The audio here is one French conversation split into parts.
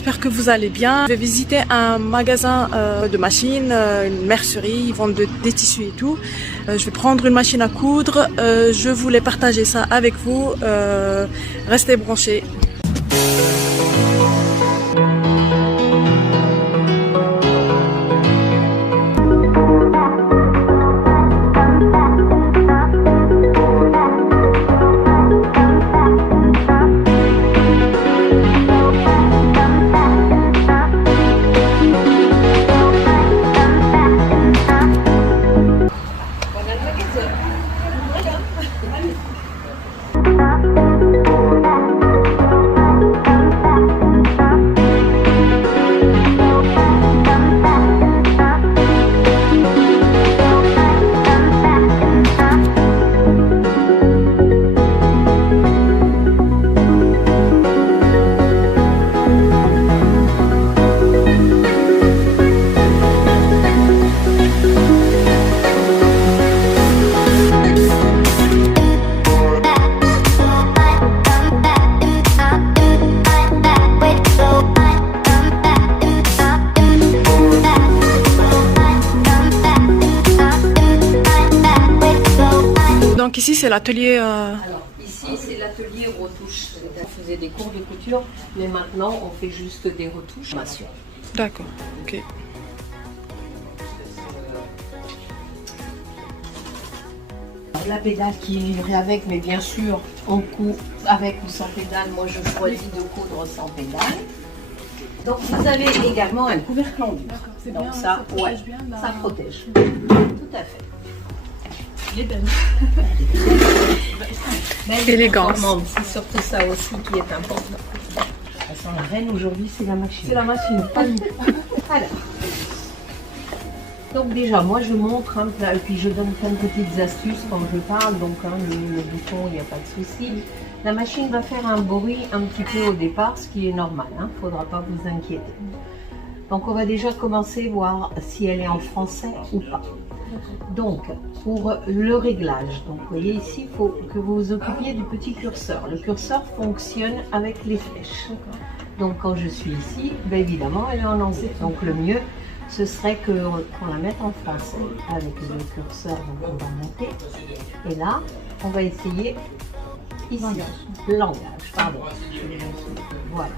j'espère que vous allez bien. Je vais visiter un magasin de machines, une mercerie, ils vendent des tissus et tout. Je vais prendre une machine à coudre, je voulais partager ça avec vous. Restez branchés. Donc ici c'est l'atelier... Alors ici c'est l'atelier retouche. On faisait des cours de couture, mais maintenant on fait juste des retouches. D'accord, ok. La pédale qui est livrée avec, mais bien sûr on coud avec ou sans pédale. Moi je choisis de coudre sans pédale. Donc vous avez également un couvercle en dur. Donc bien, ça protège bien la... ça protège. Tout à fait. Elle est belle. Élégance. C'est surtout ça aussi qui est important. La reine aujourd'hui, c'est la machine. C'est la machine, pas nous. Alors. Donc déjà, moi je montre, hein, et puis je donne plein de petites astuces quand je parle. Donc hein, le bouton, il n'y a pas de souci. La machine va faire un bruit un petit peu au départ, ce qui est normal. Il ne faudra pas vous inquiéter. Donc on va déjà commencer à voir si elle est en français ou pas. Donc, pour le réglage, donc vous voyez ici, il faut que vous vous occupiez du petit curseur. Le curseur fonctionne avec les flèches. Donc, quand je suis ici, bien évidemment, elle est en anglais. Donc, le mieux, ce serait qu'on la mette en français avec le curseur. Donc, on va monter. Et là, on va essayer ici, le langage, pardon. Voilà.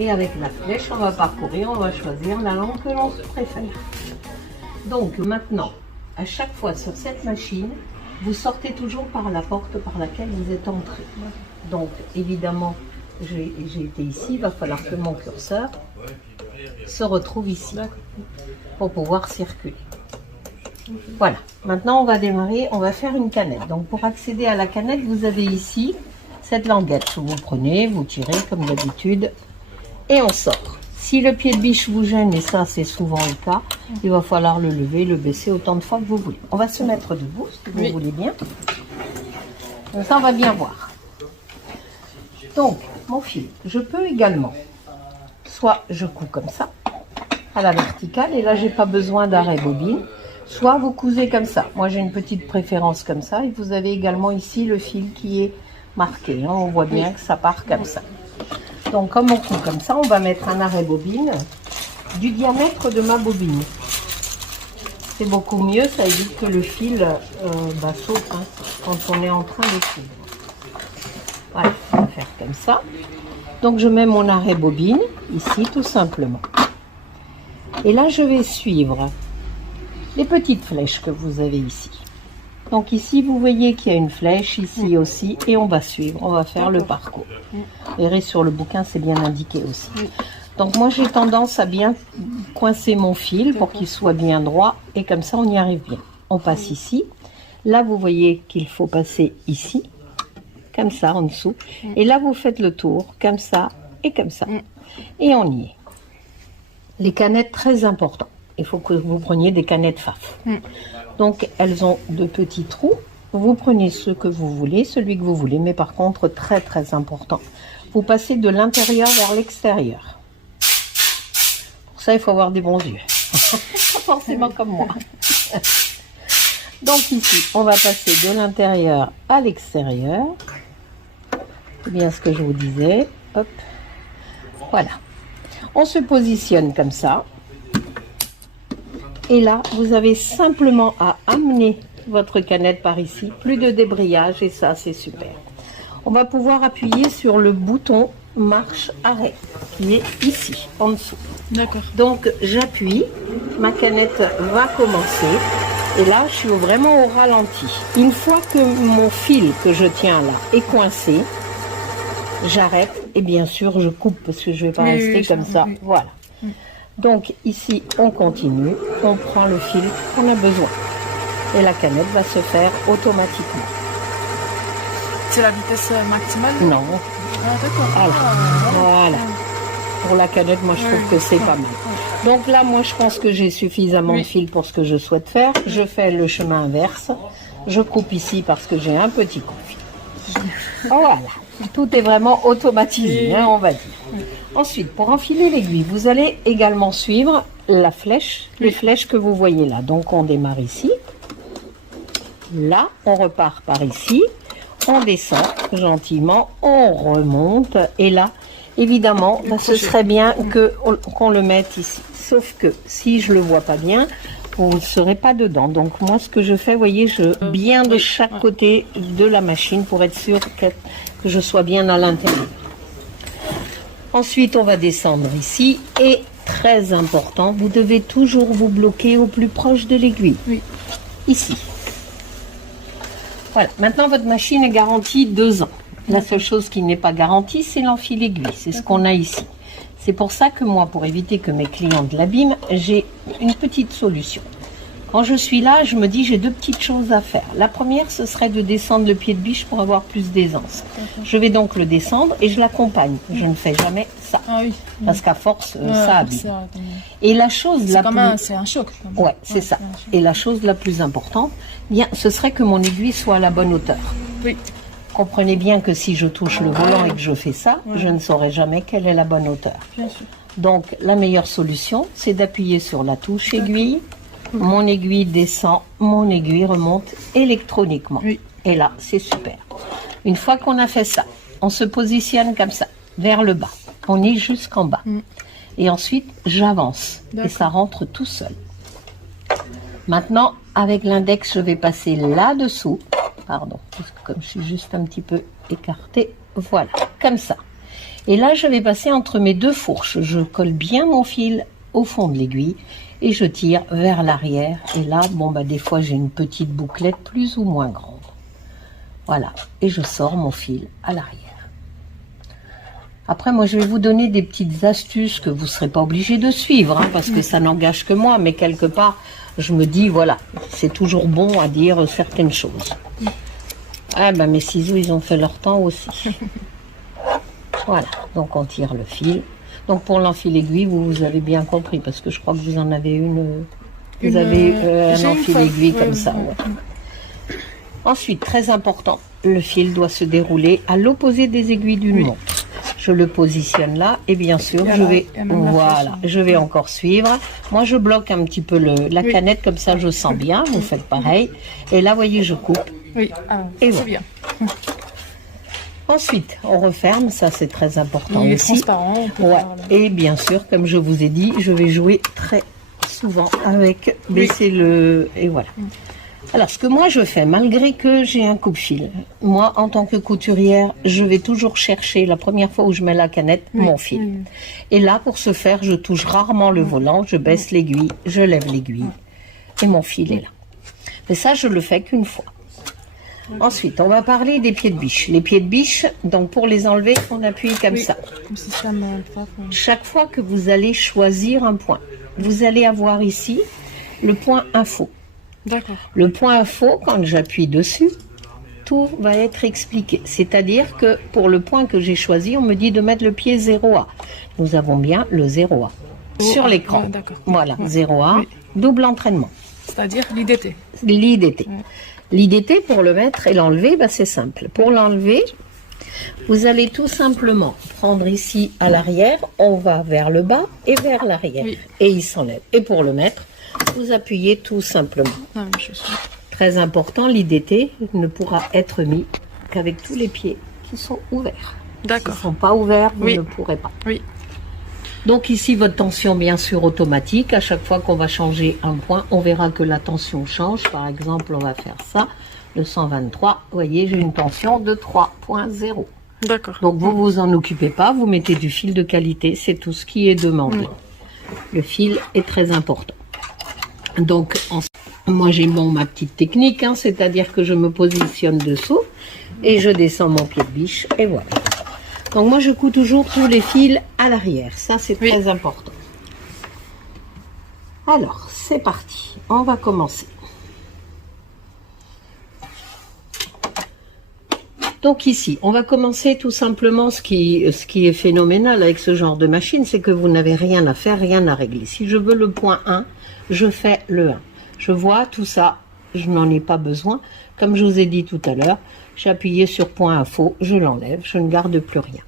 Et avec la flèche, on va parcourir, on va choisir la langue que l'on préfère. Donc, maintenant, à chaque fois sur cette machine, vous sortez toujours par la porte par laquelle vous êtes entré. Donc évidemment, j'ai été ici, il va falloir que mon curseur se retrouve ici pour pouvoir circuler. Voilà, maintenant on va démarrer, on va faire une canette. Donc pour accéder à la canette, vous avez ici cette languette que vous prenez, vous tirez comme d'habitude et on sort. Si le pied de biche vous gêne, et ça c'est souvent le cas, il va falloir le lever, le baisser autant de fois que vous voulez. On va se mettre debout, si vous voulez bien. Comme ça, on va bien voir. Donc, mon fil, je peux également, soit je couds comme ça, à la verticale, et là, j'ai pas besoin d'arrêt bobine, soit vous cousez comme ça. Moi, j'ai une petite préférence comme ça, et vous avez également ici le fil qui est marqué. Hein. On voit bien que ça part comme ça. Donc, comme on coud comme ça, on va mettre un arrêt bobine du diamètre de ma bobine. C'est beaucoup mieux, ça évite que le fil saute hein, quand on est en train de coudre. Voilà, on va faire comme ça. Donc, je mets mon arrêt bobine ici, tout simplement. Et là, je vais suivre les petites flèches que vous avez ici. Donc ici, vous voyez qu'il y a une flèche, ici aussi, et on va suivre, on va faire le parcours. Vous verrez sur le bouquin, c'est bien indiqué aussi. Donc moi, j'ai tendance à bien coincer mon fil pour qu'il soit bien droit, et comme ça, on y arrive bien. On passe ici. Là, vous voyez qu'il faut passer ici, comme ça, en dessous. Et là, vous faites le tour, comme ça, et comme ça. Et on y est. Les canettes, très important. Il faut que vous preniez des canettes Faf. Donc, elles ont de petits trous. Vous prenez ce que vous voulez, celui que vous voulez. Mais par contre, très très important, vous passez de l'intérieur vers l'extérieur. Pour ça, il faut avoir des bons yeux. Pas forcément comme moi. Donc ici, on va passer de l'intérieur à l'extérieur. C'est bien ce que je vous disais. Hop. Voilà. On se positionne comme ça. Et là, vous avez simplement à amener votre canette par ici. Plus de débrayage et ça, c'est super. On va pouvoir appuyer sur le bouton marche-arrêt qui est ici, en dessous. D'accord. Donc, j'appuie. Ma canette va commencer. Et là, je suis vraiment au ralenti. Une fois que mon fil que je tiens là est coincé, j'arrête et bien sûr, je coupe parce que je ne vais pas rester comme ça. Oui. Voilà. Donc, ici, on continue. On prend le fil qu'on a besoin. Et la canette va se faire automatiquement. C'est la vitesse maximale? Non. Ah, d'accord. Voilà. Pour la canette, moi, je trouve que c'est pas mal. Donc là, moi, je pense que j'ai suffisamment de fil pour ce que je souhaite faire. Je fais le chemin inverse. Je coupe ici parce que j'ai un petit coup de fil. Voilà. Tout est vraiment automatisé, on va dire. Ensuite, pour enfiler l'aiguille, vous allez également suivre la flèche, les flèches que vous voyez là. Donc, on démarre ici. Là, on repart par ici. On descend gentiment, on remonte. Et là, évidemment, ce serait bien qu'on le mette ici. Sauf que si je ne le vois pas bien, vous ne serez pas dedans. Donc moi, ce que je fais, vous voyez, je bien de chaque côté de la machine pour être sûr que je sois bien à l'intérieur. Ensuite, on va descendre ici. Et très important, vous devez toujours vous bloquer au plus proche de l'aiguille. Oui. Ici. Voilà. Maintenant, votre machine est garantie 2 ans. La seule chose qui n'est pas garantie, c'est l'enfil-aiguille. C'est ce qu'on a ici. C'est pour ça que moi, pour éviter que mes clientes l'abîment, j'ai une petite solution. Quand je suis là, je me dis j'ai 2 petites choses à faire. La première, ce serait de descendre le pied de biche pour avoir plus d'aisance. Je vais donc le descendre et je l'accompagne. Je ne fais jamais ça. Ah oui. Parce qu'à force, ça abîme. Et la chose la plus... C'est un choc. Ouais, c'est ça. Et la chose la plus importante, bien, ce serait que mon aiguille soit à la bonne hauteur. Oui. Comprenez bien que si je touche le volant et que je fais ça, je ne saurai jamais quelle est la bonne hauteur. Bien sûr. Donc, la meilleure solution, c'est d'appuyer sur la touche aiguille. Mon aiguille descend, mon aiguille remonte électroniquement. Oui. Et là, c'est super. Une fois qu'on a fait ça, on se positionne comme ça, vers le bas. On est jusqu'en bas. Et ensuite, j'avance. Et ça rentre tout seul. Maintenant, avec l'index, je vais passer là-dessous. Pardon, parce que comme je suis juste un petit peu écartée, voilà, comme ça. Et là, je vais passer entre mes 2 fourches. Je colle bien mon fil au fond de l'aiguille et je tire vers l'arrière. Et là, bon, bah, des fois, j'ai une petite bouclette plus ou moins grande. Voilà, et je sors mon fil à l'arrière. Après, moi, je vais vous donner des petites astuces que vous ne serez pas obligé de suivre, hein, parce que ça n'engage que moi, mais quelque part, je me dis, voilà, c'est toujours bon à dire certaines choses. Ah ben, mes ciseaux, ils ont fait leur temps aussi. Voilà, donc on tire le fil. Donc pour l'enfil-aiguille, vous avez bien compris, parce que je crois que vous en avez vous avez un enfil-aiguille comme ça. Ouais. Ensuite, très important, le fil doit se dérouler à l'opposé des aiguilles d'une montre. Je le positionne là et bien sûr, je vais encore suivre. Moi, je bloque un petit peu la canette, comme ça je sens bien. Vous faites pareil. Et là, vous voyez, je coupe. Oui, et c'est bien. Ensuite, on referme. Ça, c'est très important aussi. Il est transparent. Ouais. Et bien sûr, comme je vous ai dit, je vais jouer très souvent avec baisser le... Et voilà. Alors, ce que moi je fais, malgré que j'ai un coupe-fil, moi, en tant que couturière, je vais toujours chercher, la première fois où je mets la canette, mon fil. Et là, pour ce faire, je touche rarement le volant, je baisse l'aiguille, je lève l'aiguille, et mon fil est là. Mais ça, je le fais qu'une fois. Ensuite, on va parler des pieds de biche. Les pieds de biche, donc pour les enlever, on appuie comme ça. Chaque fois que vous allez choisir un point, vous allez avoir ici le point info. D'accord. Le point info, quand j'appuie dessus, tout va être expliqué. C'est-à-dire que pour le point que j'ai choisi, on me dit de mettre le pied 0A. Nous avons bien le 0A sur l'écran. Voilà, 0A, double entraînement. C'est-à-dire l'IDT. L'IDT. L'IDT, pour le mettre et l'enlever, bah, c'est simple. Pour l'enlever, vous allez tout simplement prendre ici à l'arrière, on va vers le bas et vers l'arrière. Et il s'enlève. Et pour le mettre, vous appuyez tout simplement. Très important, l'IDT ne pourra être mis qu'avec tous les pieds qui sont ouverts. D'accord. S'ils ne sont pas ouverts, vous ne pourrez pas. Oui. Donc ici, votre tension, bien sûr, automatique. À chaque fois qu'on va changer un point, on verra que la tension change. Par exemple, on va faire ça, le 123. Vous voyez, j'ai une tension de 3.0. D'accord. Donc vous vous en occupez pas, vous mettez du fil de qualité, c'est tout ce qui est demandé. Le fil est très important. Donc moi j'ai ma petite technique, hein, c'est-à-dire que je me positionne dessous et je descends mon pied de biche et voilà. Donc moi je couds toujours tous les fils à l'arrière, ça c'est très important. Alors c'est parti, on va commencer. Donc ici, on va commencer tout simplement, ce qui est phénoménal avec ce genre de machine, c'est que vous n'avez rien à faire, rien à régler. Si je veux le point 1, je fais le 1. Je vois tout ça, je n'en ai pas besoin. Comme je vous ai dit tout à l'heure, j'ai appuyé sur point info, je l'enlève, je ne garde plus rien.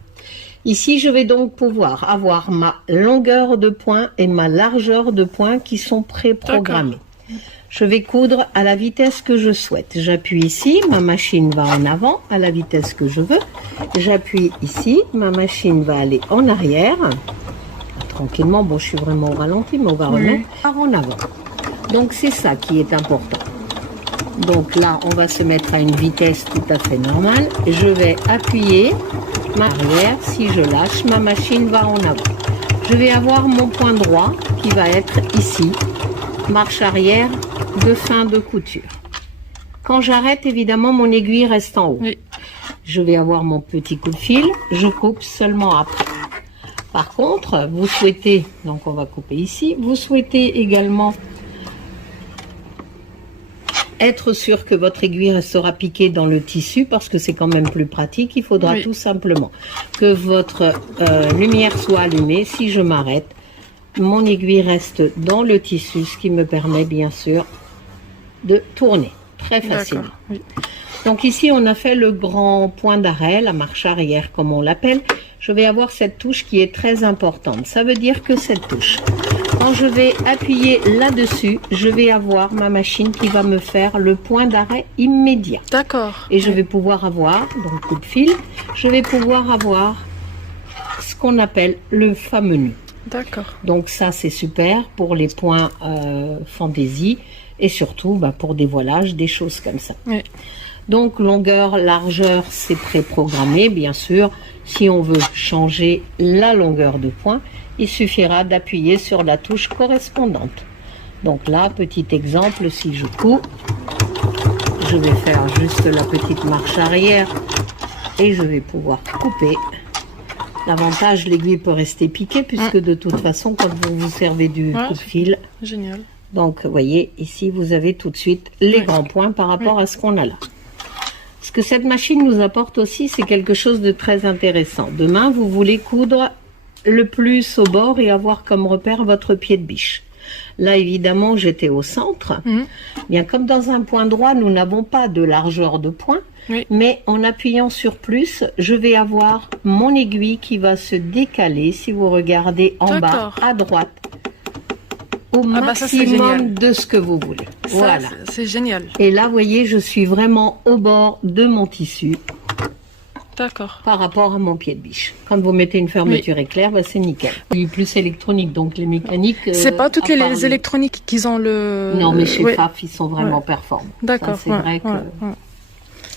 Ici, je vais donc pouvoir avoir ma longueur de point et ma largeur de point qui sont préprogrammés. Je vais coudre à la vitesse que je souhaite. J'appuie ici, ma machine va en avant à la vitesse que je veux. J'appuie ici, ma machine va aller en arrière. Tranquillement, bon, je suis vraiment au ralenti, mais on va remettre en avant. Donc, c'est ça qui est important. Donc là, on va se mettre à une vitesse tout à fait normale. Je vais appuyer ma arrière. Si je lâche, ma machine va en avant. Je vais avoir mon point droit qui va être ici. Marche arrière de fin de couture. Quand j'arrête, évidemment, mon aiguille reste en haut. Oui. Je vais avoir mon petit coup de fil, je coupe seulement après. Par contre, vous souhaitez, donc on va couper ici, vous souhaitez également être sûr que votre aiguille restera piquée dans le tissu parce que c'est quand même plus pratique. Il faudra tout simplement que votre lumière soit allumée. Si je m'arrête, mon aiguille reste dans le tissu, ce qui me permet bien sûr de tourner très facilement. Oui. Donc ici, on a fait le grand point d'arrêt, la marche arrière comme on l'appelle. Je vais avoir cette touche qui est très importante. Ça veut dire que cette touche, quand je vais appuyer là-dessus, je vais avoir ma machine qui va me faire le point d'arrêt immédiat. D'accord. Et je vais pouvoir avoir, donc coup de fil, je vais pouvoir avoir ce qu'on appelle le fameux nœud. D'accord. Donc ça c'est super pour les points fantaisie et surtout pour des voilages, des choses comme ça. Oui. Donc longueur, largeur, c'est préprogrammé bien sûr. Si on veut changer la longueur de point, il suffira d'appuyer sur la touche correspondante. Donc là, petit exemple, si je couds, je vais faire juste la petite marche arrière et je vais pouvoir couper. L'avantage, l'aiguille peut rester piquée puisque de toute façon, quand vous vous servez du coup de fil, génial. Donc, vous voyez, ici, vous avez tout de suite les grands points par rapport à ce qu'on a là. Ce que cette machine nous apporte aussi, c'est quelque chose de très intéressant. Demain, vous voulez coudre le plus au bord et avoir comme repère votre pied de biche. Là, évidemment, j'étais au centre. Bien, comme dans un point droit, nous n'avons pas de largeur de point. Mais en appuyant sur plus, je vais avoir mon aiguille qui va se décaler, si vous regardez en bas, à droite, au maximum de ce que vous voulez. Ça, voilà. C'est génial. Et là, vous voyez, je suis vraiment au bord de mon tissu. D'accord. Par rapport à mon pied de biche. Quand vous mettez une fermeture éclair, c'est nickel. Oui, plus électronique, donc les mécaniques... c'est pas toutes les électroniques qui ont le... Non, mais chez FAF, ils sont vraiment performants. D'accord. C'est vrai que...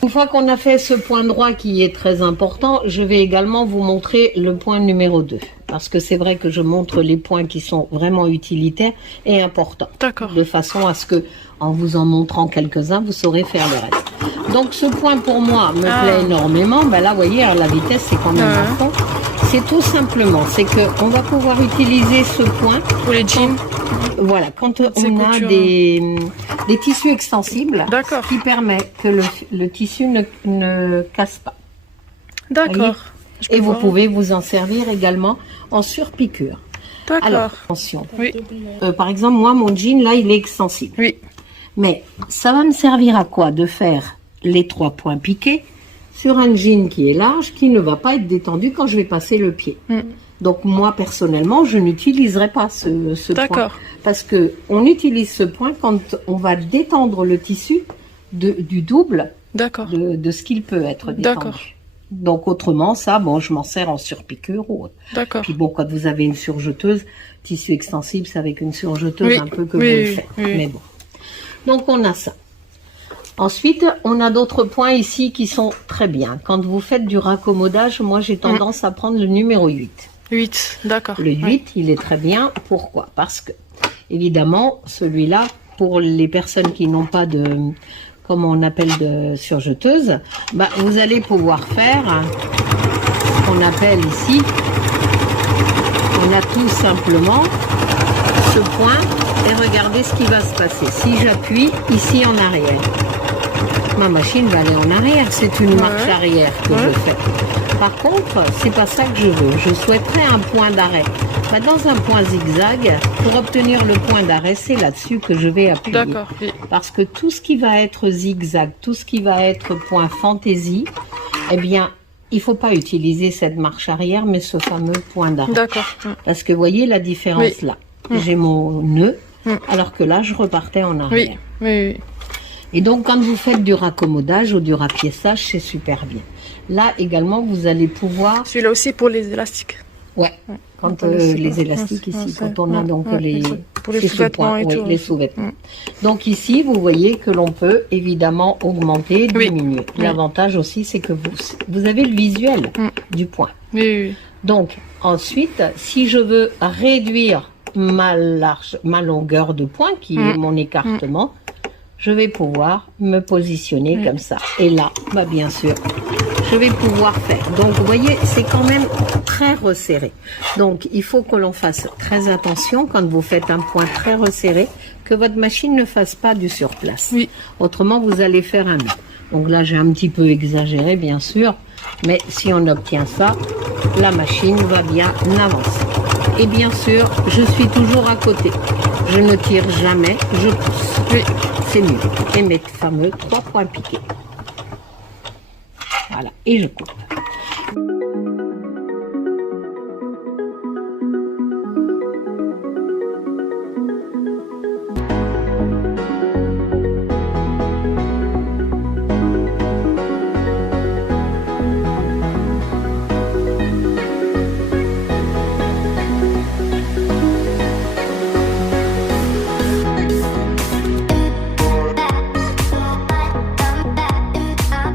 Une fois qu'on a fait ce point droit qui est très important, je vais également vous montrer le point numéro 2. Parce que c'est vrai que je montre les points qui sont vraiment utilitaires et importants. D'accord. De façon à ce que, en vous en montrant quelques-uns, vous saurez faire le reste. Donc ce point pour moi me plaît énormément. Là, vous voyez, la vitesse, c'est quand même à fond. C'est tout simplement, c'est qu'on va pouvoir utiliser ce point pour les jeans. Voilà, quand on a des tissus extensibles, qui permet que le tissu ne casse pas. D'accord. Et vous pouvez vous en servir également en surpiqûre. D'accord. Alors, attention. Oui. Par exemple, moi, mon jean, là, il est extensible. Oui. Mais ça va me servir à quoi de faire les 3 points piqués sur un jean qui est large, qui ne va pas être détendu quand je vais passer le pied. Donc moi, personnellement, je n'utiliserai pas ce point. Parce qu'on utilise ce point quand on va détendre le tissu du double de ce qu'il peut être détendu. Donc autrement, ça, bon, je m'en sers en surpiqûre ou autre. D'accord. Puis bon, quand vous avez une surjeteuse, tissu extensible, c'est avec une surjeteuse Oui, un peu que oui, vous le oui, faites. oui. Mais bon. Donc on a ça. Ensuite, on a d'autres points ici qui sont très bien. Quand vous faites du raccommodage, moi j'ai tendance à prendre le numéro 8. 8, d'accord. Le 8, Ouais. il est très bien. Pourquoi? Parce que, évidemment, celui-là, pour les personnes qui n'ont pas de, comme on appelle, de surjeteuse, bah, vous allez pouvoir faire ce qu'on appelle ici, on a tout simplement ce point et regardez ce qui va se passer. Si j'appuie ici en arrière, ma machine va aller en arrière. C'est une marche arrière que je fais. Par contre, c'est pas ça que je veux. Je souhaiterais un point d'arrêt. Bah, dans un point zigzag, pour obtenir le point d'arrêt, c'est là-dessus que je vais appuyer. D'accord. Oui. Parce que tout ce qui va être zigzag, tout ce qui va être point fantaisie, eh bien, il faut pas utiliser cette marche arrière, mais ce fameux point d'arrêt. D'accord. Parce que vous voyez la différence Oui. là. J'ai mon nœud, Mm. alors que là, je repartais en arrière. Oui. Oui. Oui. Et donc, quand vous faites du raccommodage ou du rapiessage, c'est super bien. Là, également, vous allez pouvoir... Celui-là aussi pour les élastiques. Ouais, quand les élastiques ici, quand on a donc les... Pour les ces sous-vêtements points, et oui, tout. les sous-vêtements. Donc ici, vous voyez que l'on peut évidemment augmenter, Oui. diminuer. Oui. L'avantage aussi, c'est que vous avez le visuel du point. Oui, oui. Donc, ensuite, si je veux réduire ma longueur de point, qui est mon écartement, je vais pouvoir me positionner comme ça. Et là, bah, bien sûr, je vais pouvoir faire. Donc, vous voyez, c'est quand même très resserré. Donc, il faut que l'on fasse très attention quand vous faites un point très resserré, que votre machine ne fasse pas du surplace. Oui. Autrement, vous allez faire un nœud. Donc là, j'ai un petit peu exagéré, bien sûr, mais si on obtient ça, la machine va bien avancer. Et bien sûr, je suis toujours à côté. Je ne tire jamais, je pousse. Oui. C'est mieux. Et mes fameux 3 points piqués. Voilà, et je coupe.